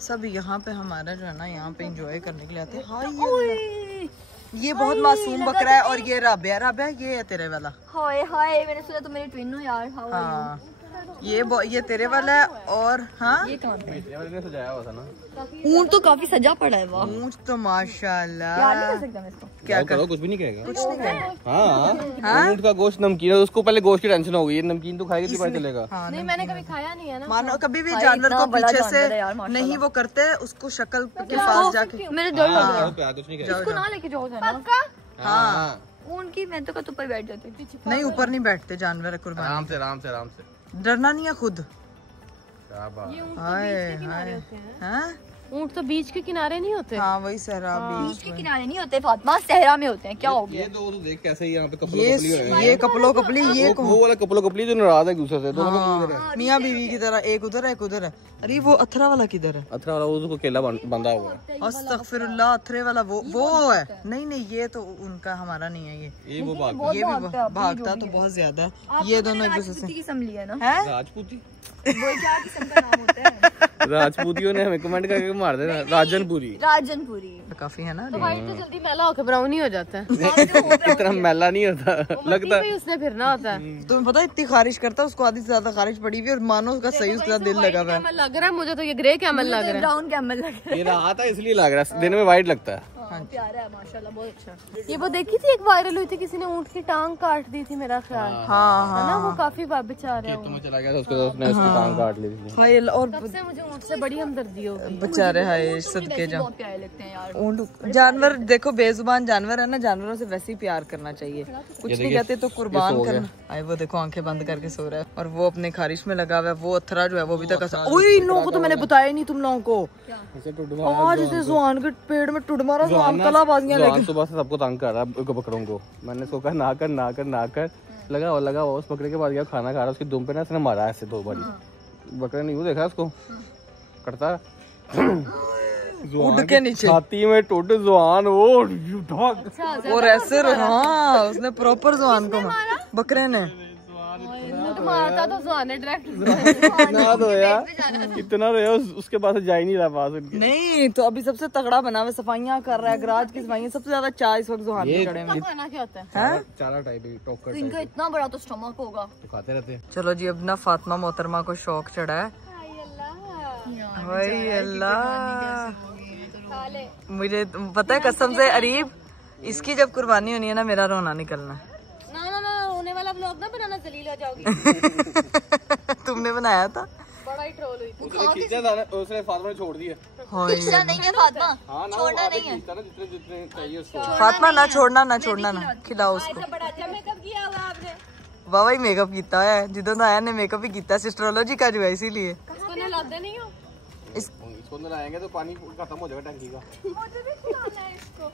सब यहाँ पे हमारा जो है ना यहाँ पे एंजॉय करने के लिए आते हैं। हाँ, ये बहुत मासूम बकरा है, और ये राबिया ये है तेरे वाला। हाय हाय, मैंने सुना तो मेरे ट्विन हो यार। हाँ, ये तेरे वाला है। और हाँ, ये कौन है? सजाया हुआ था ना ऊँट, तो काफी सजा पड़ा है। वाह, ऊँट तो माशाल्लाह। क्या नहीं कर सकता मैं इसको? क्या करो, कुछ भी नहीं कहेगा। कुछ नहीं कहेगा। हाँ, ऊँट का गोश्त नमकीन है, उसको पहले गोश्त की टेंशन हो गई, नमकीन तो खाएगी तो पता चलेगा। नहीं, मैंने कभी खाया नहीं है ना। मानो कभी भी जानवर को पीछे से नहीं वो करते, उसको शक्ल के पास जाके मेरे डर लग रहा है। कुछ नहीं कहेगा। इसको ना लेके जाओ हाँ, ऊँट की मैं तो कहता ऊपर बैठ जाती। नहीं, ऊपर नहीं बैठते जानवर कुर्बानी। आराम से डरना नहीं है खुद। क्या बात। हाय हाय, हाँ, ऊँट तो बीच के किनारे नहीं होते। हाँ, वही सहरा बीच के किनारे नहीं होते फातिमा, सहरा में होते हैं। क्या हो गया? ये तो देख कैसे यहाँ पे ये कपलो कपली, ये वो वाला कपलो कपली जो नाराज है एक दूसरे से, दोनों का किधर है? मियाँ बीवी की तरह, एक उधर है एक उधर है। अरे वो अथरा वाला किधर है? अथरा वाला उसको केला बंधा हुआ है। अस्तगफिरुल्लाह, अथरे वाला वो है। नहीं, ये तो उनका, हमारा नहीं है। ये वो भाग ये भी भागता तो बहुत ज्यादा है। ये दोनों एक दूसरे से किस्म लिया ना। राजपूती, वो क्या किस्म का नाम होता है? राजपूतियों ने हमें कमेंट करके मार देना। राजनपुरी काफी है ना। तो भाई तो जल्दी मैला होकर ब्राउन ही हो जाता है। इतना मैला नहीं होता, लगता है उसने फिरना होता है। तुम्हें पता है इतनी खारिश करता है, उसको आधी से ज्यादा खारिश पड़ी हुई है, और मानो उसका सही उसका दिल लगा हुआ है। लग रहा है मुझे तो ये ग्रे कैमल लग रहा है, ब्राउन कैमल लग रहा है। ये रहा था इसलिए लग रहा है, दिन में व्हाइट लगता है। प्यारा है माशाल्लाह, बहुत अच्छा। ये वो देखी थी एक वायरल हुई थी, किसी ने ऊँट की टांग काट दी थी मेरा ख्याल। हाँ है ना, वो काफी बेचारा है। चला गया था उसके दोस्त ने उसकी टांग काट ली थी। हाय और तब से मुझे ऊँट से बड़ी हमदर्दी हो गई। बेचारे हाय सदके जाओ। बहुत प्यारे लगते हैं यार ऊँट जानवर, देखो बेजुबान जानवर है ना, जानवरों से वैसे ही प्यार करना चाहिए, कुछ नहीं कहते तो कुर्बान करना। आए वो देखो आंखें बंद करके सो रहा है, और वो अपने खारिश में लगा हुआ है। वो अथरा जो है वो अभी तक इन लोगों को तो मैंने बताया ही नहीं तुम लोगों को। आज इसे जुआन के पेड़ में टुट मारा, जुआन कलाबाजियां लेके सुबह से सबको तंग कर रहा है बकरों को। मैंने उसको कहा ना कर लगा उस बकरे के पास गया, खाना खा रहा, उसकी दुम पे ना इसने मारा ऐसे 2 बारी। बकरे नहीं वो देखा उसको करता उड़ के नीचे छाती में टूट जुआन वो और ऐसे। हाँ उसने प्रॉपर जुआन को बकरे ने तो मारता तो जुआन डायरेक्ट। इतना रोया, इतना रोया, उसके पास जा ही नहीं रहा पास उनके। नहीं तो अभी सबसे तगड़ा बना हुआ, सफाइयाँ कर रहा है, गराज की सफाइयाँ सबसे ज्यादा चाय इस वक्त जुहान पे खड़े हैं। खाना क्या होता है? चारा टाइप टोकर इनका इतना बड़ा तो स्टमक होगा, तो खाते रहते हैं। चलो जी अब ना फातिमा मोहतरमा को शौक चढ़ा है। वही अल्लाह, मुझे पता है कसम से अरीब, इसकी जब कुर्बानी होनी है ना मेरा रोना निकलना। ना होने वाला व्लॉग ना बनाना, जलील हो जाओगी। तुमने बनाया था, बड़ा ही ट्रोल हुई थी। उसने फातिमा ने छोड़ दिया। खींचना नहीं है फातिमा, हाँ ना, छोड़ना नहीं है। जितने चाहिए उसको। फातिमा ना छोड़ना ना खिलाओ उसको। मेकअप किया हुआ आपने? वाह मेकअप किया है, जिदों तो आया ने मेकअप ही किया, सिस्ट्रोलॉजी का जो है इसीलिए। इसको ना लाते नहीं हो? इसको अंदर आएंगे तो पानी खत्म हो जाएगा टंकी का। मुझे भी खिलाना है इसको।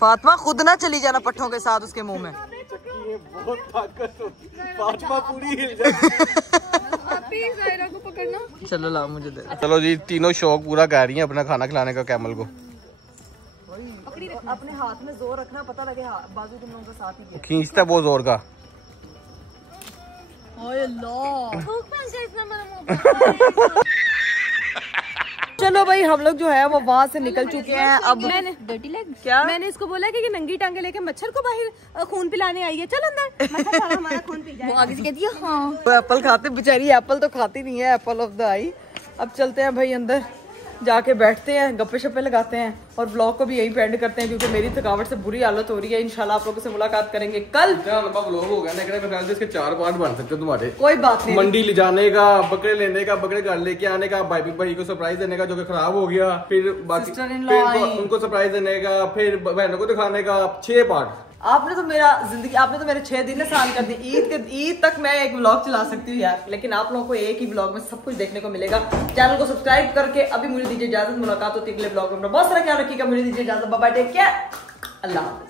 फातिमा खुद ना चली जाना पट्ठों के साथ उसके मुंह में। बहुत ताकत होती, फातिमा पूरी हिल जाती। को पकड़ना। चलो लाओ मुझे दे। चलो जी, तीनों शौक पूरा कर रही हैं अपना खाना खिलाने का कैमल को। अपने हाथ में जोर रखना, पता लगे बाजू तुम लोगों का साथ ही खींचता बहुत जोर का। चलो भाई हम लोग जो है वो वहाँ से निकल चुके हैं। अब मैंने क्या मैंने इसको बोला कि नंगी टांगे लेके मच्छर को बाहर खून पिलाने आई है, चल अंदर मच्छर सारा हमारा खून पी जाए। वो आगे से कहती है हाँ। वो एप्पल खाते, बेचारी एप्पल तो खाती नहीं है, एप्पल ऑफ द आई। अब चलते हैं भाई अंदर, जाके बैठते हैं, गप्पे शप्पे लगाते हैं और व्लॉग को भी यही एंड करते हैं, क्योंकि मेरी थकावट से बुरी हालत हो रही है। इंशाल्लाह आप लोगों से मुलाकात करेंगे कल। लंबा व्लॉग हो गया, लेकिन मैं इसके 4 पार्ट बन सकते हैं तुम्हारे। कोई बात नहीं, मंडी ले जाने का, बकरे लेने का, बकरे घर लेके आने का, भाई को सरप्राइज देने का जो कि खराब हो गया, फिर बाकी फिर उनको सरप्राइज देने का, फिर बहनों को दिखाने का, 6 पार्ट। आपने तो मेरे 6 दिन आसान कर दिए। ईद तक मैं एक व्लॉग चला सकती हूँ यार, लेकिन आप लोगों को एक ही व्लॉग में सब कुछ देखने को मिलेगा। चैनल को सब्सक्राइब करके अभी मुझे दीजिए इजाजत, मुलाकात होती है अगले व्लॉग में। बहुत सारा ख्याल रखिएगा, मुझे दीजिए इजाजत, बाय बाय, टेक केयर, अल्लाह हाफिज़।